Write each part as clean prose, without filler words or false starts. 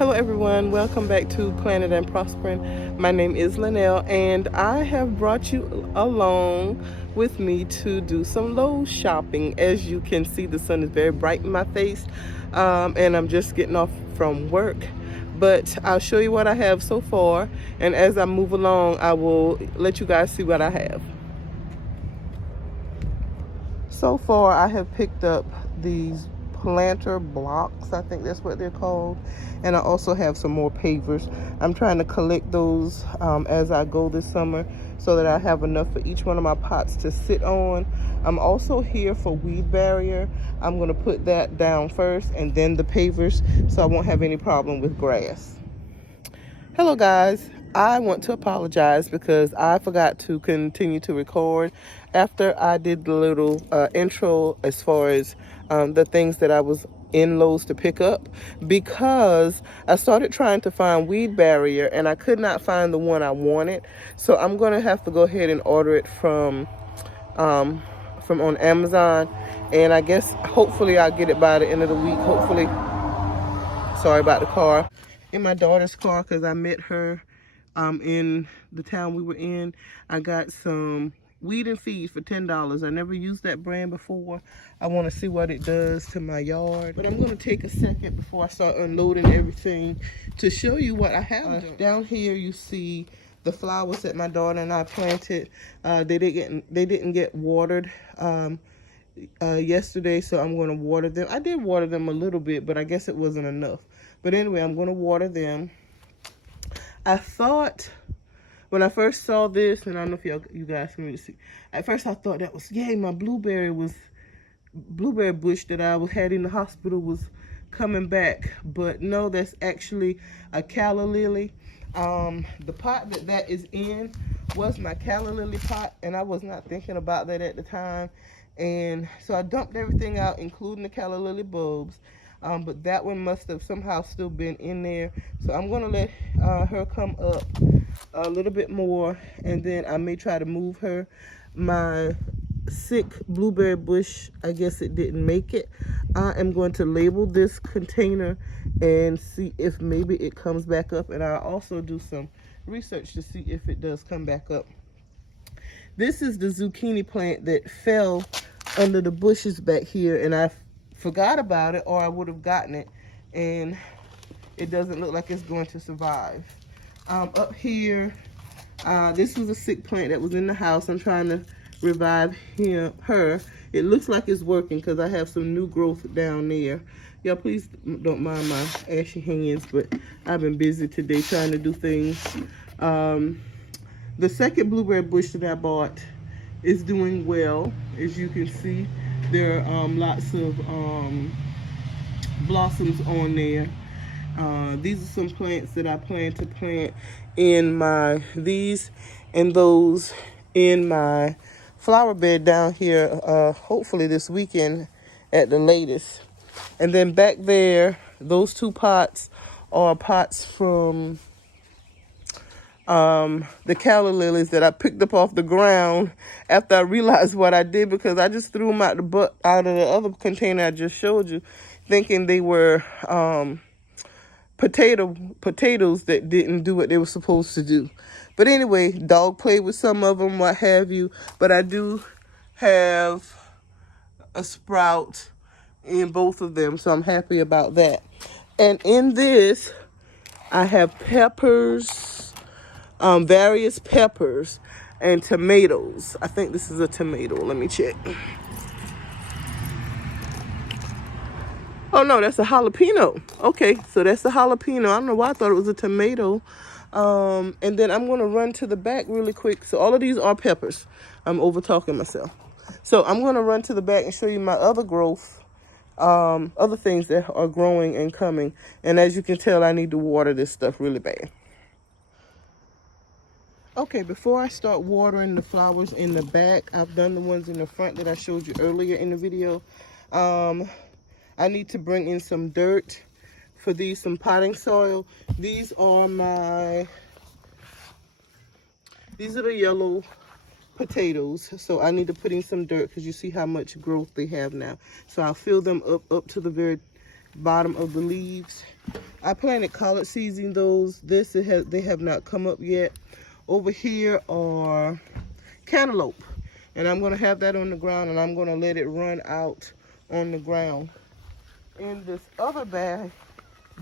Hello everyone, welcome back to Planet and Prospering. My name is Linnell and I have brought you along with me to do some Lowe shopping. As you can see, the sun is very bright in my face and I'm just getting off from work. But I'll show you what I have so far, and as I move along I will let you guys see what I have. So far I have picked up these planter blocks, I think that's what they're called, and I also have some more pavers. I'm trying to collect those as I go this summer so that I have enough for each one of my pots to sit on. I'm also here for weed barrier. I'm going to put that down first and then the pavers so I won't have any problem with grass. Hello guys, I want to apologize because I forgot to continue to record after I did the little intro as far as the things that I was in Lowe's to pick up, because I started trying to find weed barrier and I could not find the one I wanted. So I'm going to have to go ahead and order it from on Amazon, and I guess hopefully I'll get it by the end of the week. Hopefully. Sorry about the car. In my daughter's car, because I met her in the town we were in. I got some weed and feed for $10. I never used that brand before. I want to see what it does to my yard. But I'm going to take a second before I start unloading everything to show you what I have. Down here you see the flowers that my daughter and I planted. They didn't get watered yesterday, so I'm going to water them. I did water them a little bit, but I guess it wasn't enough. But anyway, I'm going to water them. I thought when I first saw this, and I don't know if you guys can really see, at first I thought that was, yay, my blueberry bush that I had in the hospital was coming back. But no, that's actually a calla lily. The pot that is in was my calla lily pot, and I was not thinking about that at the time. And so I dumped everything out, including the calla lily bulbs. But that one must have somehow still been in there. So I'm going to let her come up a little bit more, and then I may try to move her. My sick blueberry bush, I guess it didn't make it. I am going to label this container and see if maybe it comes back up. And I'll also do some research to see if it does come back up. This is the zucchini plant that fell under the bushes back here, and I forgot about it, or I would have gotten it, and it doesn't look like it's going to survive. Up here, this was a sick plant that was in the house. I'm trying to revive her. It looks like it's working because I have some new growth down there. Y'all please don't mind my ashy hands, but I've been busy today trying to do things. The second blueberry bush that I bought is doing well. As you can see, there are lots of blossoms on there. These are some plants that I plan to plant in these and those in my flower bed down here, hopefully this weekend at the latest. And then back there, those two pots are pots from the calla lilies that I picked up off the ground after I realized what I did, because I just threw them out of the other container I just showed you, thinking they were potatoes that didn't do what they were supposed to do. But anyway, dog played with some of them, what have you. But I do have a sprout in both of them, so I'm happy about that. And in this, I have peppers, various peppers and tomatoes. I think this is a tomato. Let me check. Oh no, that's a jalapeno. Okay, so that's a jalapeno. I don't know why I thought it was a tomato. And then I'm going to run to the back really quick. So all of these are peppers. I'm over talking myself. So I'm going to run to the back and show you my other growth, other things that are growing and coming. And as you can tell, I need to water this stuff really bad. Okay, before I start watering the flowers in the back, I've done the ones in the front that I showed you earlier in the video. I need to bring in some dirt for these, some potting soil. These are the yellow potatoes, so I need to put in some dirt because you see how much growth they have now. So I'll fill them up to the very bottom of the leaves. I planted collard seeds in those. They have not come up yet. Over here are cantaloupe, and I'm going to have that on the ground, and I'm going to let it run out on the ground. In this other bag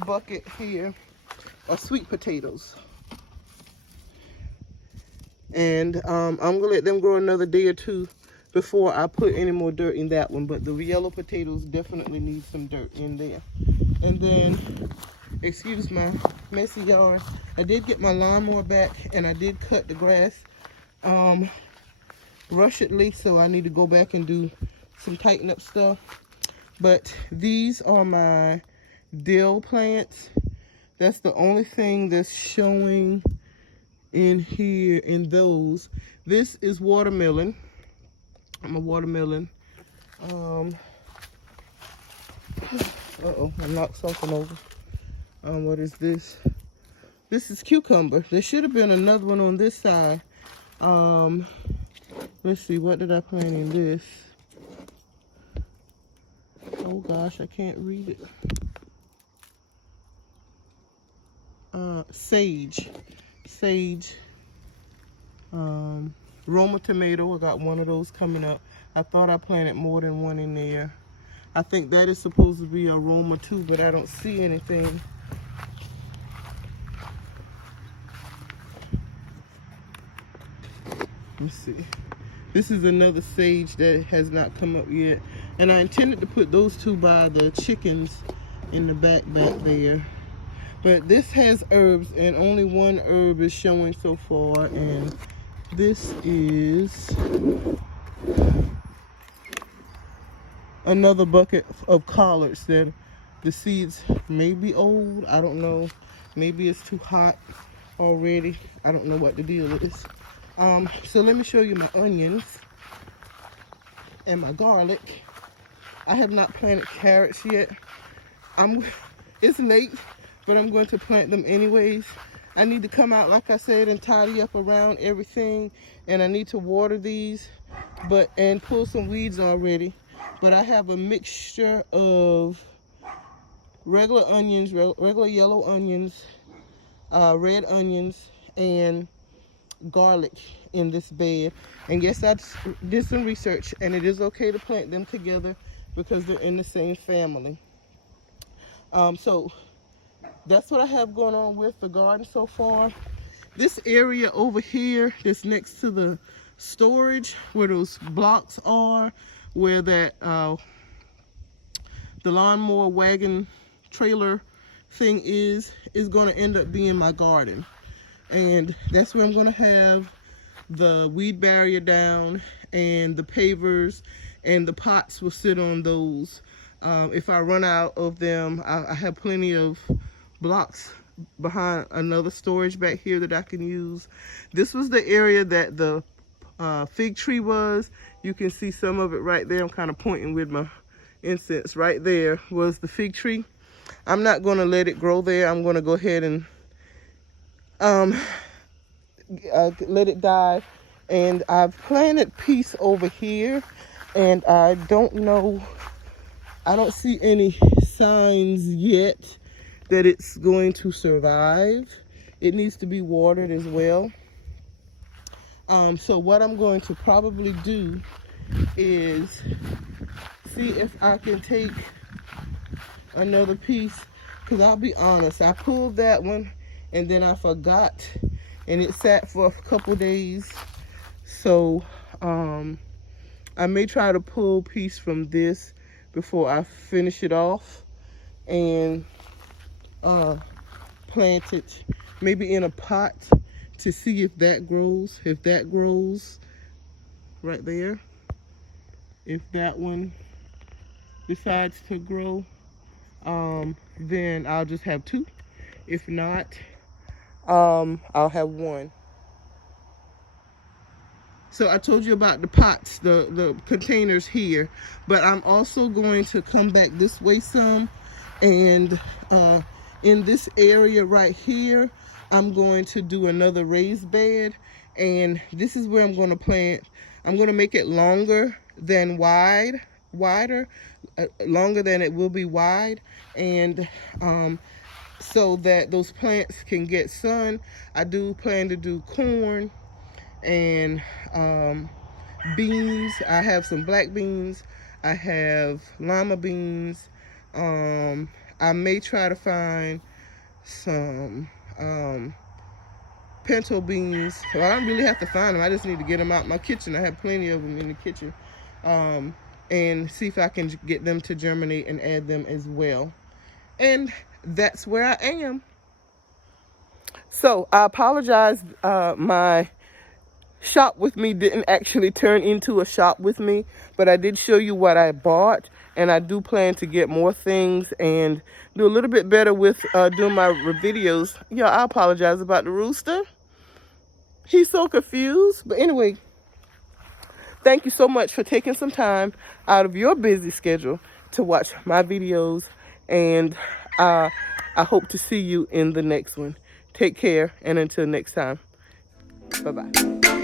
bucket here are sweet potatoes, and I'm going to let them grow another day or two before I put any more dirt in that one. But the yellow potatoes definitely need some dirt in there. And then, excuse my messy yard, I did get my lawnmower back, and I did cut the grass rushedly, so I need to go back and do some tighten up stuff. But these are my dill plants. That's the only thing that's showing in here in those. This is watermelon. I'm a watermelon. Uh-oh, I knocked something over. What is this? This is cucumber. There should have been another one on this side. Let's see, what did I plant in this? Oh gosh, I can't read it. Sage. Roma tomato, I got one of those coming up. I thought I planted more than one in there. I think that is supposed to be a Roma too, but I don't see anything. Let's see. This is another sage that has not come up yet. And I intended to put those two by the chickens in the back there. But this has herbs, and only one herb is showing so far. And this is another bucket of collards that the seeds may be old. I don't know. Maybe it's too hot already. I don't know what the deal is. So let me show you my onions and my garlic. I have not planted carrots yet. It's late, but I'm going to plant them anyways. I need to come out, like I said, and tidy up around everything, and I need to water these, and pull some weeds already. But I have a mixture of regular onions, regular yellow onions, red onions, and garlic in this bed. And yes, I did some research, and it is okay to plant them together because they're in the same family. So that's what I have going on with the garden so far. This area over here that's next to the storage, where those blocks are, where that the lawnmower wagon trailer thing is going to end up being my garden. And that's where I'm going to have the weed barrier down, and the pavers and the pots will sit on those. If I run out of them, I have plenty of blocks behind another storage back here that I can use. This was the area that the fig tree was. You can see some of it right there. I'm kind of pointing with my incense. Right there was the fig tree. I'm not going to let it grow there. I'm going to go ahead and let it die. And I've planted peace over here, and I don't know, I don't see any signs yet that it's going to survive. It needs to be watered as well. So what I'm going to probably do is see if I can take another piece, because I'll be honest, I pulled that one and then I forgot, and it sat for a couple days. So I may try to pull a piece from this before I finish it off and plant it maybe in a pot to see if that grows. If that grows right there, if that one decides to grow, then I'll just have two. If not, I'll have one. So I told you about the pots, the containers here, but I'm also going to come back this way some, and in this area right here, I'm going to do another raised bed, and this is where I'm going to plant. I'm going to make it longer than wider. longer than it will be wide, and so that those plants can get sun. I do plan to do corn and beans. I have some black beans. I have lima beans. I may try to find some pinto beans. Well, I don't really have to find them. I just need to get them out my kitchen. I have plenty of them in the kitchen. And see if I can get them to germinate and add them as well. And that's where I am. So I apologize. My shop with me didn't actually turn into a shop with me, but I did show you what I bought, and I do plan to get more things and do a little bit better with doing my videos. Yeah, I apologize about the rooster. He's so confused. But anyway, thank you so much for taking some time out of your busy schedule to watch my videos, and I hope to see you in the next one. Take care, and until next time, bye-bye.